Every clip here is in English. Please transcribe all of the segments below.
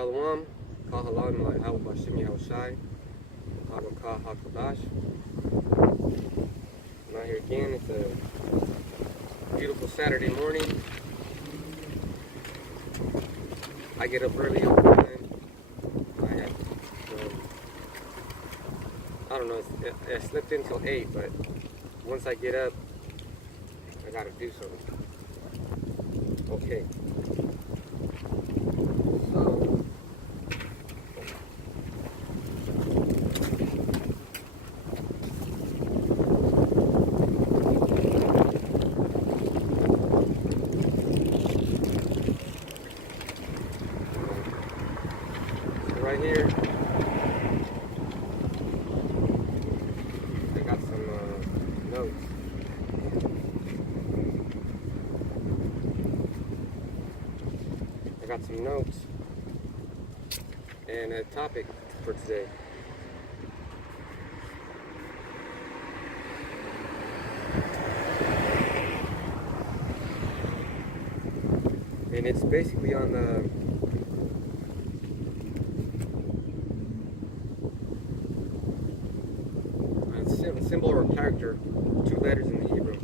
Shalom, Kahalan Lahau Bashim Yahushai, Hanukkah HaKadosh. I'm out here again. It's a beautiful Saturday morning. I get up early all the time. I don't know, I slept in till 8, but once I get up, I gotta do something. Okay. So right here, I got some notes. I got some notes and a topic for today. And it's basically on the symbol or character, 2 letters in the Hebrew.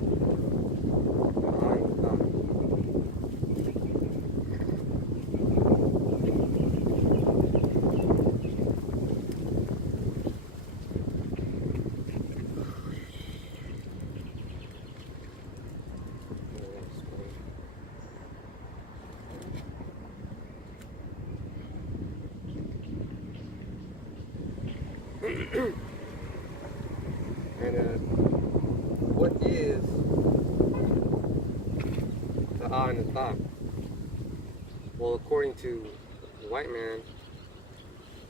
And what is the and the thought? Well, according to the white man,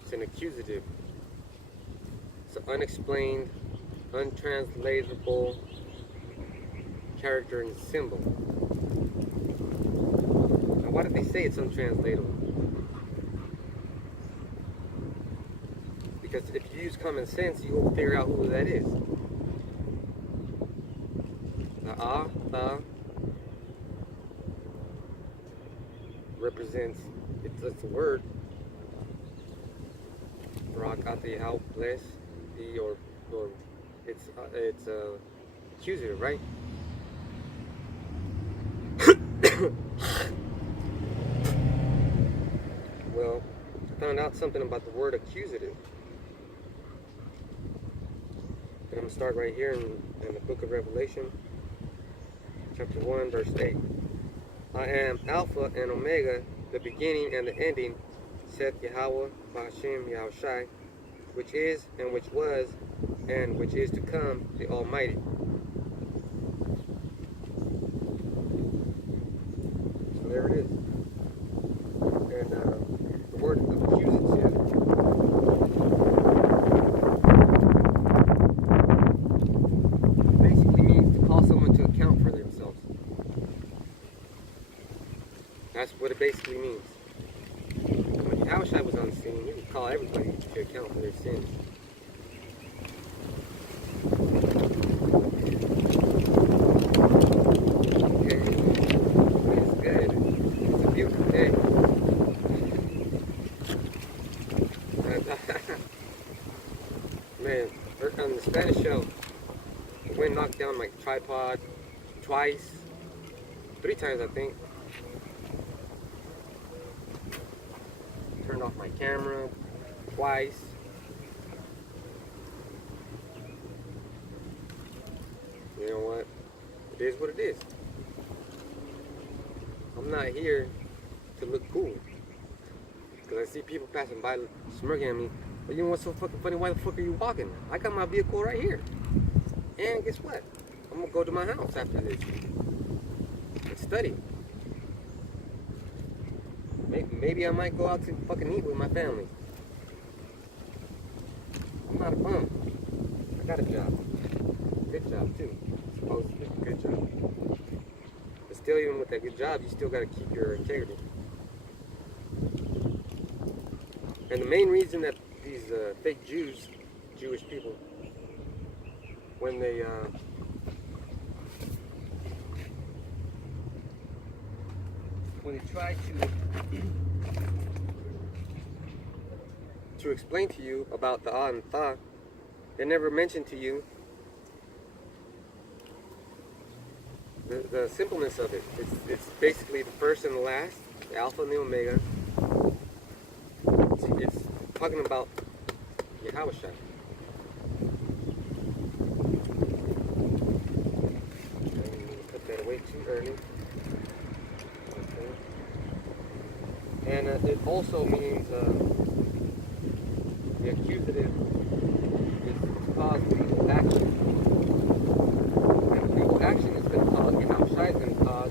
it's an accusative. It's an unexplained, untranslatable character and symbol. Now, why did they say it's untranslatable? Because if you use common sense, you will figure out who that is. The represents, it's a word. Barakati, how bless, or it's accusative, right? Well, I found out something about the word accusative. And I'm going to start right here in the book of Revelation, chapter 1, verse 8. I am Alpha and Omega, the beginning and the ending, saith Yahweh Ba'ashem Yahushai, which is, and which was, and which is to come, the Almighty. So there it is. And the word accusative basically means to call someone to account for themselves. That's what it basically means. When Yahushua was on the scene, he would call everybody to account for their sins. Okay, it's good. It's a beautiful day. Man, on the Spanish show, the wind knocked down my tripod twice, 3 times I think. Turned off my camera twice. You know what? It is what it is. I'm not here to look cool. Because I see people passing by smirking at me. But you know what's so fucking funny? Why the fuck are you walking? I got my vehicle right here. And guess what? I'm going to go to my house after this and study. Maybe I might go out to fucking eat with my family. I'm not a bum. I got a job. Good job too. Supposed to be a good job. But still, even with that good job, you still got to keep your integrity. And the main reason that these fake Jewish people, when they try to to explain to you about the Ah and Tha. They never mentioned to you the simpleness of it. It's basically the first and the last, the Alpha and the Omega. It's talking about Yahushua. Put that away too early. Okay. And it also means the accusative is cause legal action. And legal action is going to cause, Yahushua is going to cause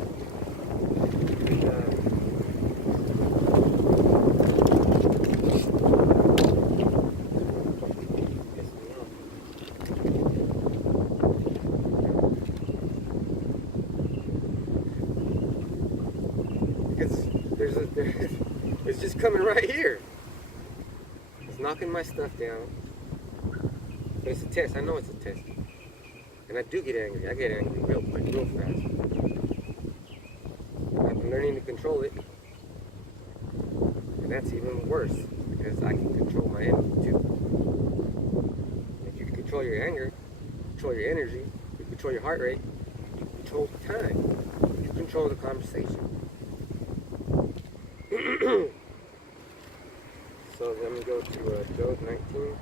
it's just coming right here. It's knocking my stuff down. But it's a test. I know it's a test. And I do get angry. I get angry real quick, real fast. I'm learning to control it. And that's even worse because I can control my energy too. If you can control your anger, control your energy, you control your heart rate, you control the time, you control the conversation. So let me go to Job 19.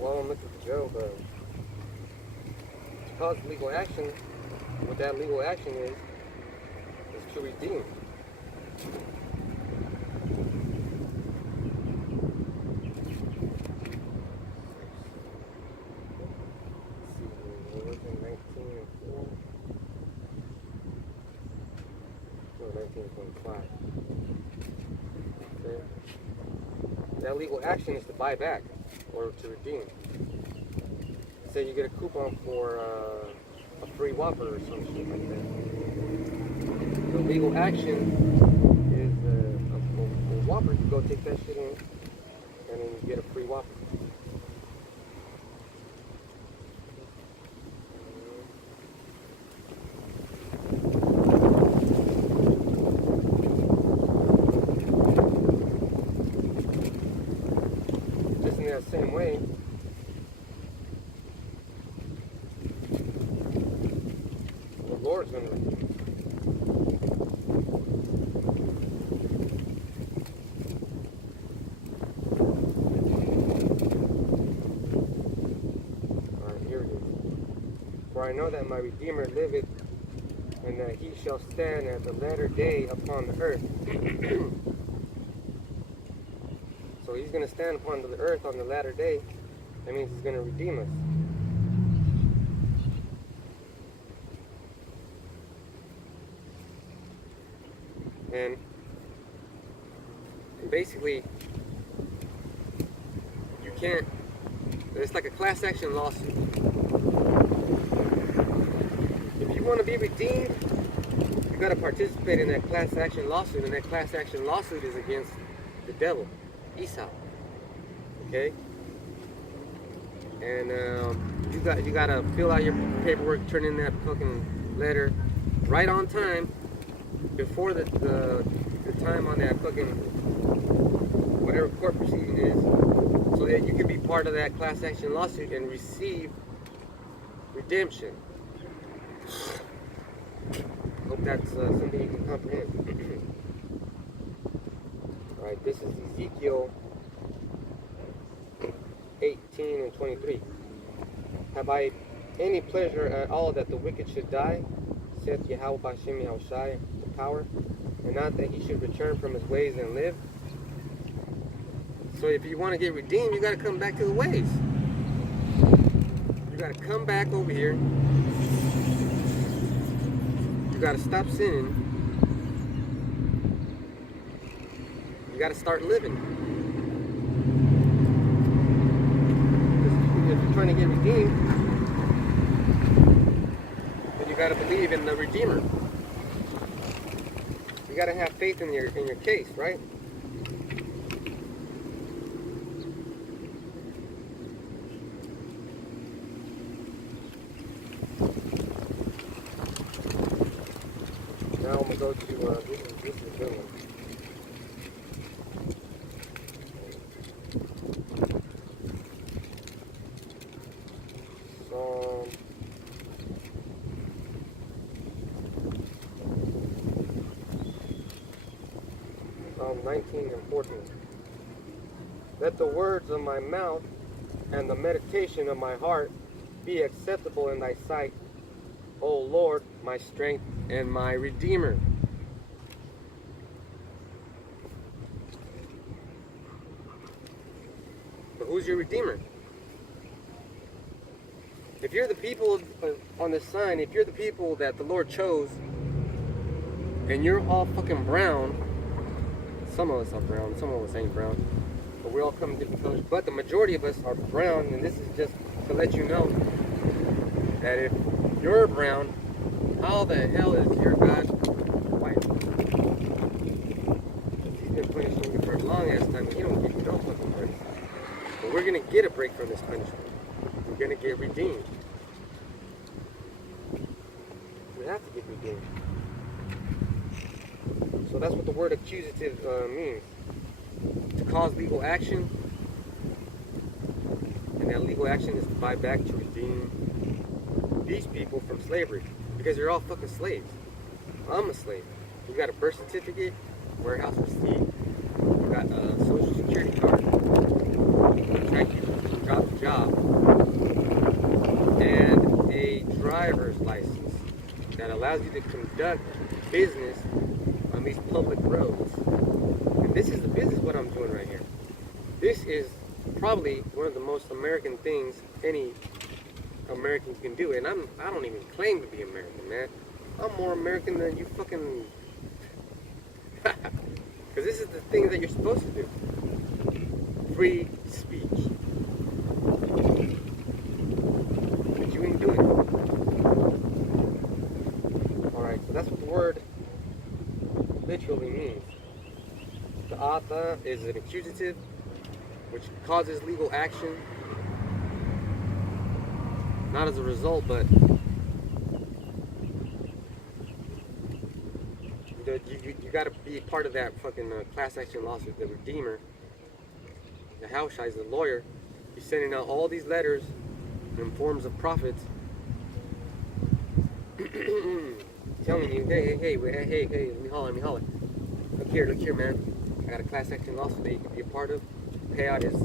While I'm looking for Job, to cause legal action, what that legal action is to redeem. Let's see, 19 and 4. No, 19.5. Okay. That legal action is to buy back or to redeem. Say you get a coupon for a free Whopper or some shit like that. The legal action is a Whopper. You go take that shit in and then you get a free Whopper. Just in that same way, Lord's going to redeem. Alright, here it is. For I know that my Redeemer liveth, and that he shall stand at the latter day upon the earth. So he's going to stand upon the earth on the latter day. That means he's going to redeem us. And basically, you can't, it's like a class action lawsuit. If you want to be redeemed, you got to participate in that class action lawsuit, and that class action lawsuit is against the devil, Esau. Okay? And you got to fill out your paperwork, turn in that fucking letter right on time, before the time on that fucking whatever court proceeding is, so that you can be part of that class action lawsuit and receive redemption. Hope that's something you can comprehend. Alright, this is Ezekiel 18 and 23. Have I any pleasure at all that the wicked should die? Saith Yahweh Bashem Yahushai, the power, and not that he should return from his ways and live. So if you want to get redeemed, you got to come back to the ways. You got to come back over here. You got to stop sinning. You got to start living. If you're trying to get redeemed, then you got to believe in the Redeemer. You got to have faith in your case, right? Now I'm gonna go to this is a good one. Psalm 19 and 14. Let the words of my mouth and the meditation of my heart be acceptable in thy sight, O Lord, my strength and my Redeemer. But who's your Redeemer? If you're the people on this sign, if you're the people that the Lord chose, and you're all fucking brown, some of us are brown, some of us ain't brown, but we all come in different colors, but the majority of us are brown, and this is just to let you know that if you're brown, how the hell is your God white? He's been punishing you for a long ass time, and he don't give you no fucking break. But we're gonna get a break from this punishment. We're gonna get redeemed. We have to get redeemed. So that's what the word accusative means. To cause legal action. And that legal action is to buy back, to redeem these people from slavery. Because you're all fucking slaves. I'm a slave. You got a birth certificate, warehouse receipt, you got a social security card, track you from job to job, and a driver's license that allows you to conduct business on these public roads. And this is the business what I'm doing right here. This is probably one of the most American things any American can do. And I don't even claim to be American, man. I'm more American than you fucking... Because this is the thing that you're supposed to do. Free speech. But you ain't doing it. Alright, so that's what the word literally means. The ata is an accusative, which causes legal action. Not as a result, but you got to be part of that fucking class action lawsuit. The Redeemer, the Haushai, is the lawyer. He's sending out all these letters in forms of prophets, telling you, hey, let me holler. Look here, man. I got a class action lawsuit that you can be a part of. Payout is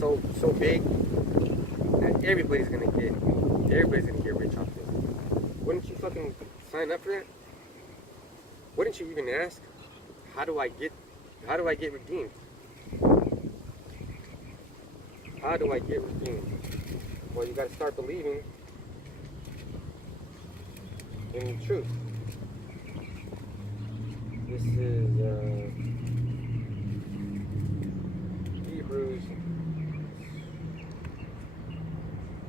so big that everybody's gonna get rich off this. Wouldn't you fucking sign up for that? Wouldn't you even ask, how do I get redeemed? How do I get redeemed? Well, you gotta start believing in the truth. This is Hebrews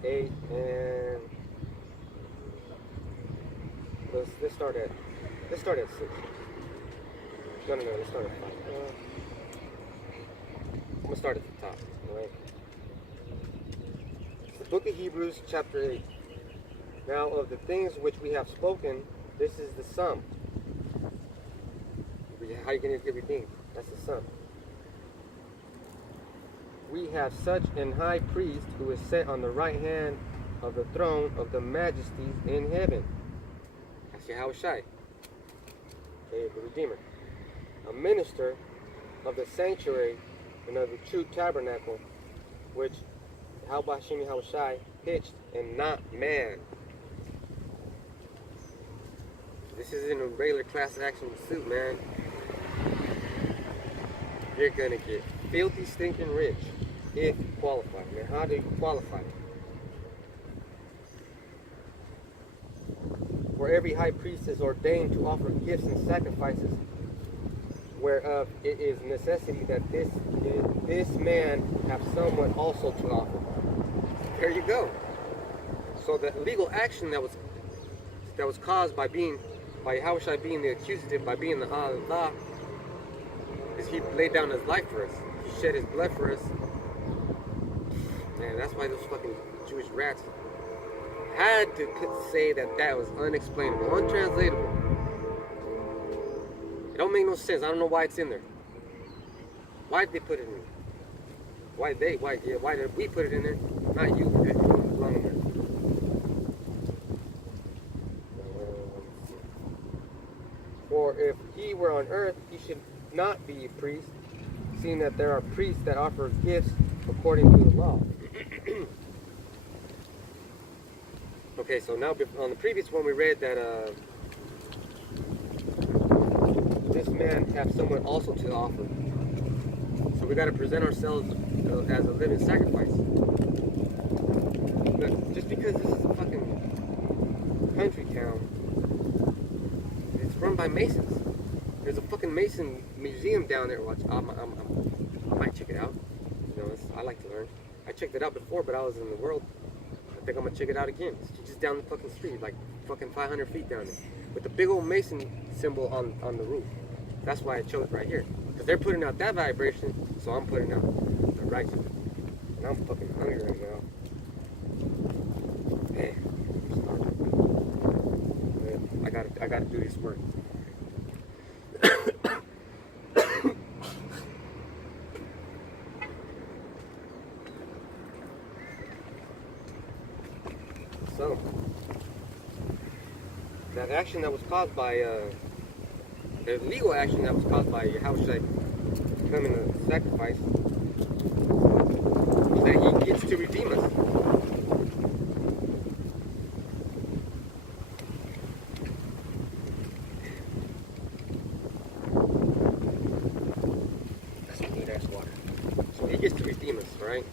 8, and let's start at 6. No, let's start at 5. I'm gonna start at the top, alright? It's the book of Hebrews, chapter 8. Now of the things which we have spoken, this is the sum. How are you going to get redeemed? That's the sum. We have such an high priest who is set on the right hand of the throne of the majesties in heaven. That's Yahushai, okay, the Redeemer. A minister of the sanctuary and of the true tabernacle, which how Bashimi Hawashai pitched and not man. This isn't a regular class action suit, man. You're gonna get filthy stinking rich if you qualify. Man, how do you qualify? For every high priest is ordained to offer gifts and sacrifices, whereof it is necessity that this man have someone also to offer. There you go. So the legal action that was caused by Yahushua being the accusative, by being the Allah, is he laid down his life for us. He shed his blood for us. Man, that's why those fucking Jewish rats had to say that was unexplainable, untranslatable. It don't make no sense. I don't know why it's in there. Why did they put it in there? Why did we put it in there? Not you. It don't belong in there. For if he were on earth, he should not be a priest, seeing that there are priests that offer gifts according to the law. Okay, so now on the previous one we read that this man have someone also to offer. So we got to present ourselves as a living sacrifice. But just because this is a fucking country town, it's run by Masons. There's a fucking Mason museum down there. Watch, I might check it out. You know, I like to learn. I checked it out before, but I was in the world. I think I'm gonna check it out again. It's just down the fucking street, like fucking 500 feet down there, with the big old Mason symbol on the roof. That's why I chose right here, because they're putting out that vibration, so I'm putting out the righteous. And I'm fucking hungry right now. Hey, I'm starving. I gotta do this work. So, that action that was caused by, the legal action that was caused by Yahushua becoming a sacrifice, is that he gets to redeem us. That's some good ass water. So he gets to redeem us, right?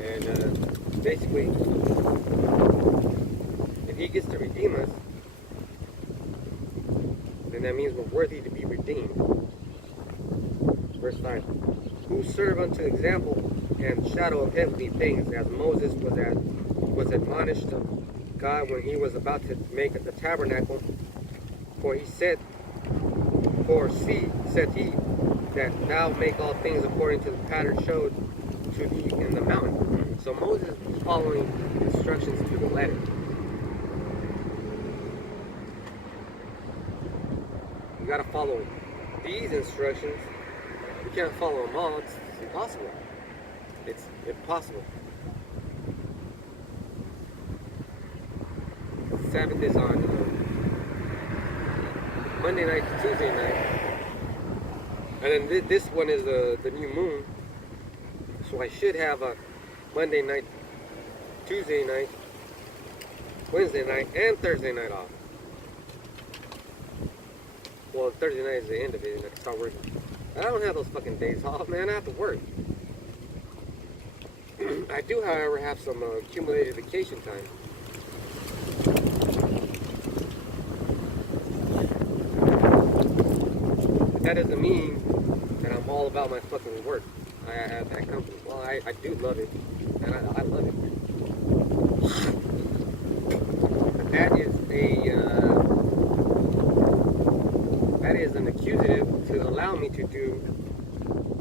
And basically, if he gets to redeem us, then that means we're worthy to be redeemed. Verse 5. Who serve unto example and shadow of heavenly things, as Moses was admonished of God when he was about to make the tabernacle. For he said, said he, that thou make all things according to the pattern showed to thee in the mountain. So Moses was following instructions to the letter. You gotta follow these instructions. You can't follow them all. It's impossible. It's impossible. Sabbath is on Monday night to Tuesday night. And then this one is the new moon. So I should have a Monday night, Tuesday night, Wednesday night, and Thursday night off. Well, Thursday night is the end of it, and I can start working. I don't have those fucking days off, man. I have to work. I do, however, have some accumulated vacation time. But that doesn't mean that I'm all about my fucking work. I have that company. Well, I do love it, and I love it. But that is an accusative to allow me to do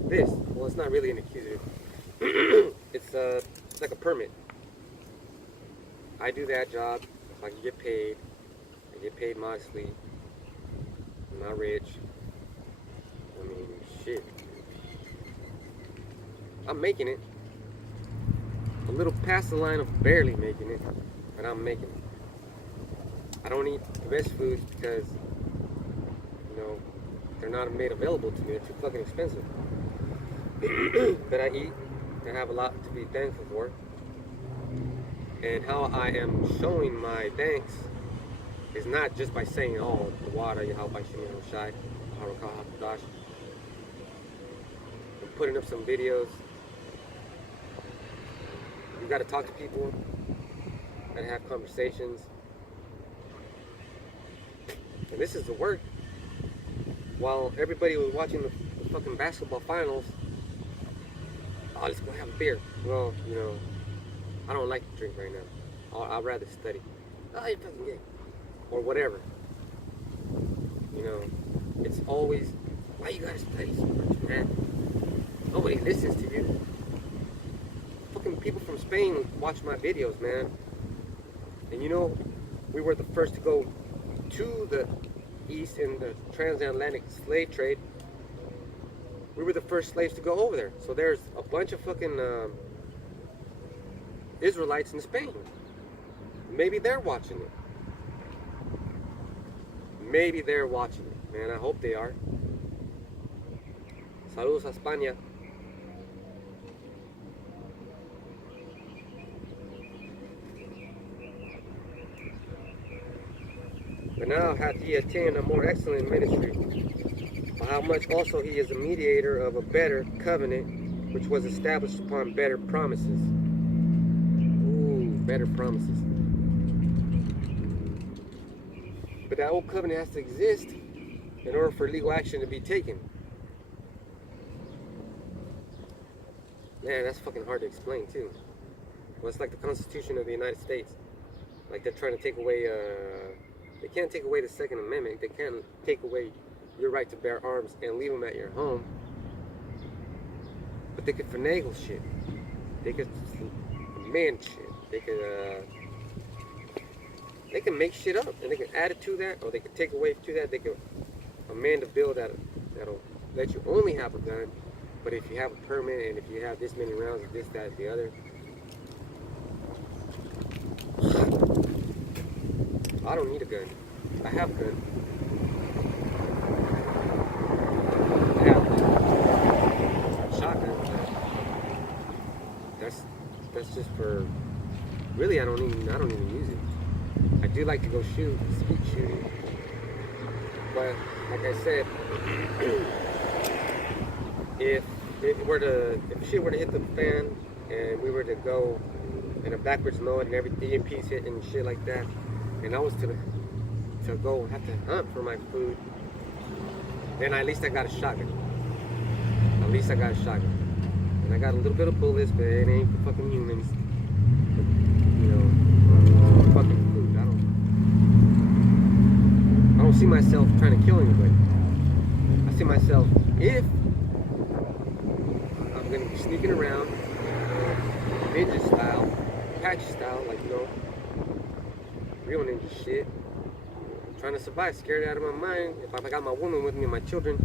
this. Well, it's not really an accusative. It's like a permit. I do that job. If I can get paid, I get paid modestly. I'm not rich. I mean, shit. I'm making it. A little past the line of barely making it, but I'm making it. I don't eat the best foods because, you know, they're not made available to me. They're too fucking expensive. But I eat, I have a lot to be thankful for. And how I am showing my thanks is not just by saying, oh, the water, Yahweh Shemi Shai, Harakah Hakudash. I'm putting up some videos. You got to talk to people. Got to have conversations. And this is the work. While everybody was watching the fucking basketball finals, oh, let's go have a beer. Well, you know, I don't like to drink right now. I'd rather study. Oh, you're fucking gay. Or whatever. You know, it's always, why you gotta study so much, man? Nobody listens to you. Fucking people from Spain watch my videos, man. And you know, we were the first to go to the east in the transatlantic slave trade. We were the first slaves to go over there. So there's a bunch of fucking Israelites in Spain. Maybe they're watching it. Maybe they're watching it, man. I hope they are. Saludos a España. But now hath he attained a more excellent ministry, by how much also he is a mediator of a better covenant, which was established upon better promises. Ooh, better promises. But that old covenant has to exist in order for legal action to be taken. Man, that's fucking hard to explain too. Well, it's like the Constitution of the United States. Like they're trying to take away, they can't take away the Second Amendment. They can't take away your right to bear arms and leave them at your home. But they could finagle shit. They could amend shit. They can make shit up and they can add it to that, or they can take away to that. They can amend a bill that'll let you only have a gun, but if you have a permit and if you have this many rounds of this, that, the other. I don't need a gun. I have a gun. I have a shotgun. That's just for. Really, I don't even use it. I do like to go shoot, skeet shooting. But like I said, if shit were to hit the fan and we were to go in a backwards mode and every EMP's hitting and shit like that, and I was to go have to hunt for my food, then at least I got a shotgun. At least I got a shotgun. And I got a little bit of bullets, but it ain't for fucking humans. You know, for fucking food. I don't see myself trying to kill anybody. I see myself, if I'm gonna be sneaking around, ninja style, Apache style, like, you know, real ninja shit, trying to survive, scared out of my mind. If I got my woman with me and my children,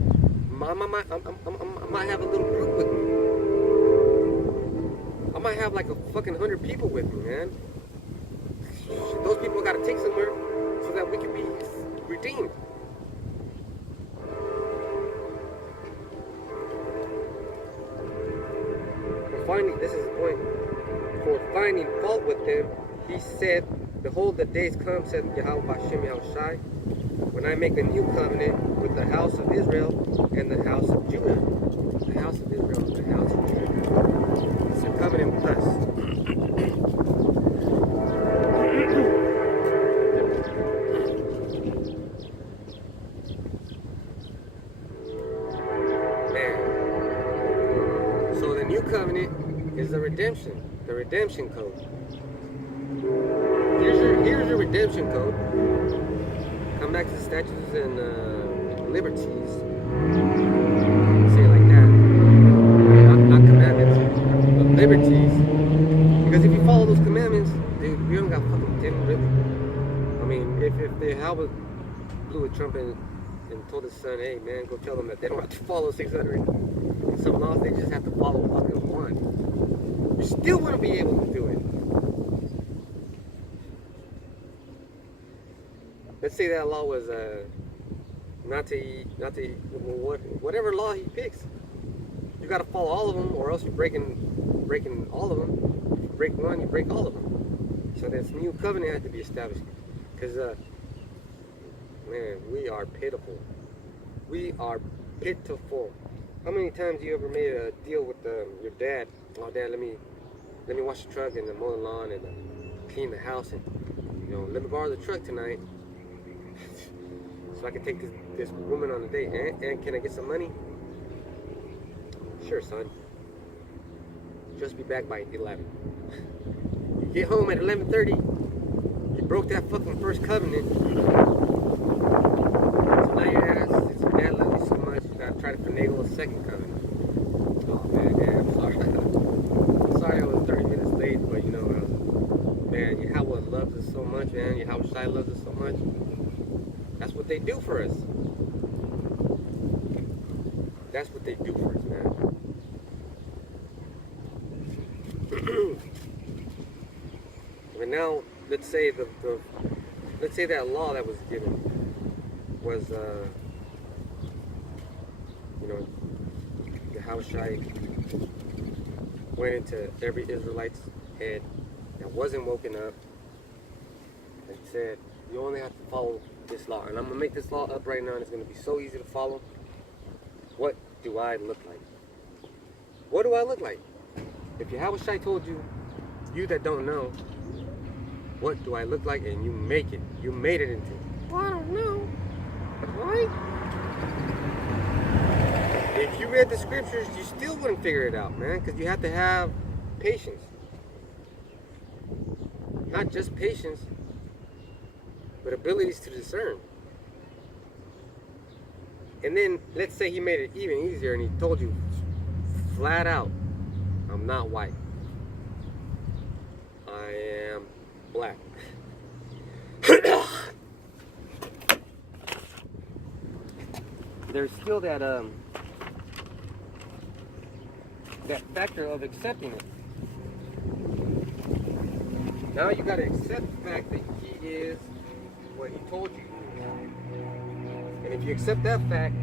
I might have a little group with me. I might have like a fucking 100 people with me, man. Those people gotta take somewhere so that we can be redeemed. This is the point. For finding fault with them, he said, behold, the days come, said Yahweh Hashem Yahushai, when I make a new covenant with the house of Israel and the house of Judah. The house of Israel and the house of Judah. It's a covenant with us. Covenant is the redemption code. Here's your redemption code. Come back to the statutes and liberties. Say it like that. Not commandments, but liberties. Because if you follow those commandments, dude, we don't got fucking 10 really. I mean, if the Howard blew a trumpet and told his son, hey man, go tell them that they don't have to follow 600 and something else, they just have to follow fucking one. You still want to be able to do it. Let's say that law was not to whatever law he picks. You got to follow all of them, or else you're breaking breaking all of them. If you break one, you break all of them. So this new covenant had to be established. Because, man, we are pitiful. We are pitiful. How many times you ever made a deal with your dad? Oh, Dad, let me wash the truck and mow the lawn and clean the house, and let me borrow the truck tonight so I can take this woman on a date. And can I get some money? Sure, son. Just be back by 11. You get home at 11:30. You broke that fucking first covenant. So now your ass, since your dad loves you so much, you gotta try to finagle a second covenant. Oh man, yeah, I'm sorry. I'm sorry I was 30 minutes late, but man, Yahweh loves us so much, man. Yahweh Shai loves us so much. That's what they do for us. That's what they do for us, man. But now, let's say let's say that law that was given was, Yahweh Shai went into every Israelite's head that wasn't woken up and said, you only have to follow this law. And I'm going to make this law up right now, and it's going to be so easy to follow. What do I look like? What do I look like? If Yahweh Shai told you, you that don't know, what do I look like? And you make it. You made it into. Well, I don't know. Right? If you read the scriptures, you still wouldn't figure it out, man, because you have to have patience. Not just patience, but abilities to discern. And then, let's say he made it even easier and he told you flat out, I'm not white. I am black. There's still that factor of accepting it. Now you gotta accept the fact that he is what he told you. And if you accept that fact,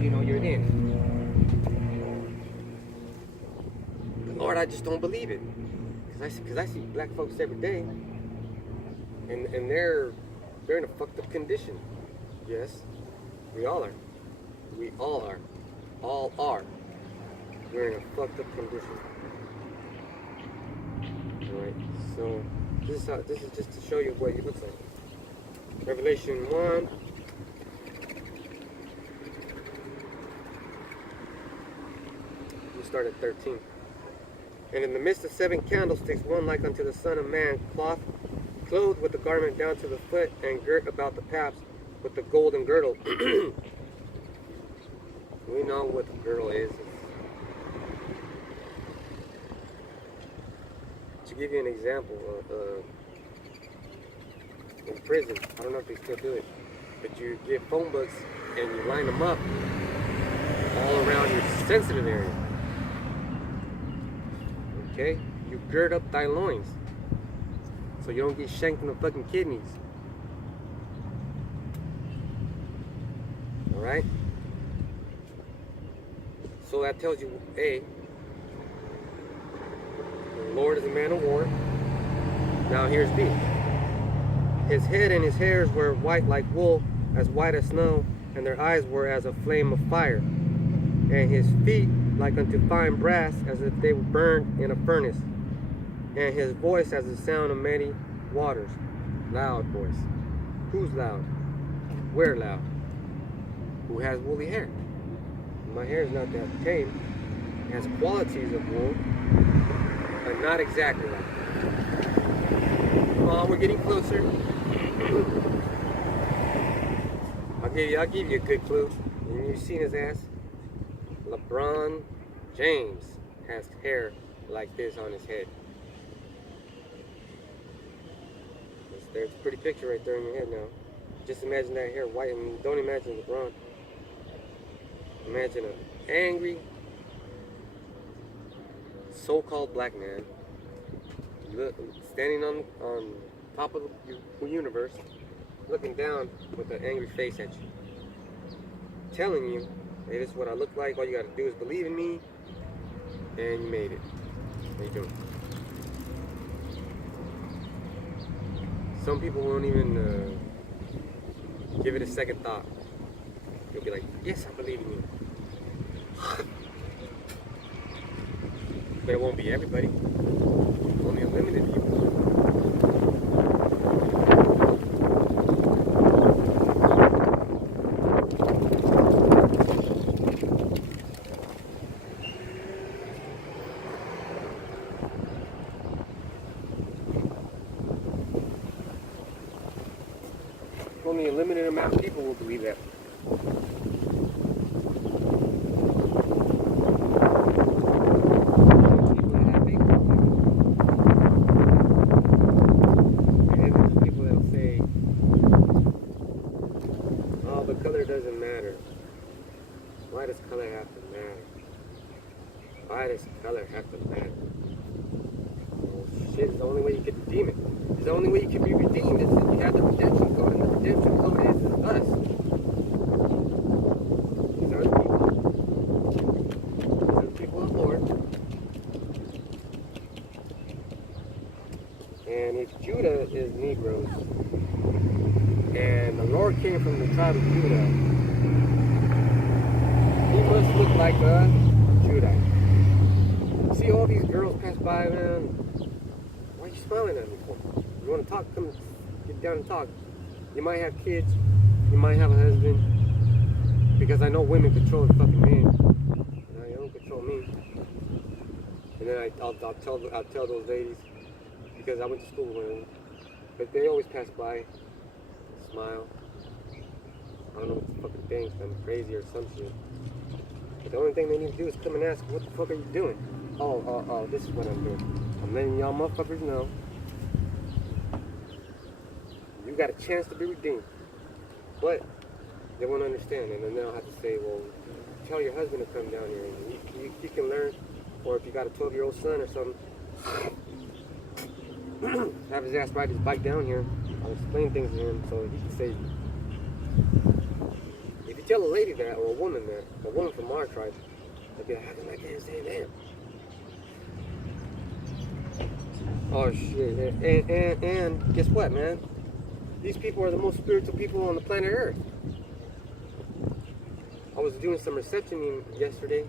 you're in. But Lord, I just don't believe it. Because I see black folks every day, and they're in a fucked up condition. Yes, we all are. We all are. All are. We're in a fucked up condition. Alright, so this is just to show you what he looks like. Revelation 1. We start at 13. And in the midst of 7 candlesticks, one like unto the Son of Man, clothed with the garment down to the foot, and girt about the paps with the golden girdle. We know what the girdle is. To give you an example, in prison, I don't know if they still do it, but you get phone books and you line them up all around your sensitive area. Okay? You gird up thy loins so you don't get shanked in the fucking kidneys. Alright? So that tells you, A, the Lord is a man of war. Now here's B. His head and his hairs were white like wool, as white as snow, and their eyes were as a flame of fire. And his feet like unto fine brass, as if they were burned in a furnace. And his voice as the sound of many waters. Loud voice. Who's loud? Where loud? Who has woolly hair? My hair is not that tame. It has qualities of wool, but not exactly like that. Come on, we're getting closer. I'll give you a good clue. You've seen his ass. LeBron James has hair like this on his head. There's a pretty picture right there in your head now. Just imagine that hair white, and don't imagine LeBron. Imagine an angry, so-called black man standing on top of the universe, looking down with an angry face at you, telling you Hey, this is what I look like. All you gotta do is believe in me, and you made it. How you doing? Some people won't even give it a second thought. They'll be like, yes, I believe in you. But it won't be everybody. Only a limited people. Only a limited amount of people will believe that. The color doesn't matter. Why does color have to matter? Why does color have to matter? Oh shit, it's the only way you can redeem it. It's the only way you can be redeemed is if you have the redemption code, and the redemption code is us. These are the people. These are the people of the Lord. And if Judah is Negroes, and the Lord came from the tribe of Judah, he must look like a Judite. See all these girls pass by, man. Why are you smiling at me for? You want to talk? Come get down and talk. You might have kids. You might have a husband. Because I know women control the fucking man. They don't control me. And then I'll tell those ladies, because I went to school with them, but they always pass by, smile. I don't know what the fucking thing, I'm crazy or some shit. But the only thing they need to do is come and ask, what the fuck are you doing? Oh, this is what I'm doing. I'm letting y'all motherfuckers know. You got a chance to be redeemed. But they won't understand, and then they'll have to say, well, tell your husband to come down here, and he can learn. Or if you got a 12-year-old son or something, have his ass ride his bike down here. I'll explain things to him so he can save you. If you tell a lady that, or a woman from our tribe, they'll be like, how come I can't say that? Oh shit, and guess what, man? These people are the most spiritual people on the planet Earth. I was doing some receptioning yesterday,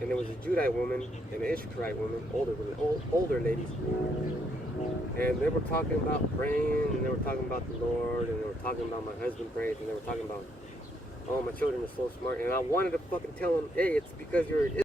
and there was a Judite woman and an Ishmaelite woman, older ladies, and they were talking about praying, and they were talking about the Lord, and they were talking about my husband prays, and they were talking about, oh, my children are so smart, and I wanted to fucking tell them, hey, it's because you're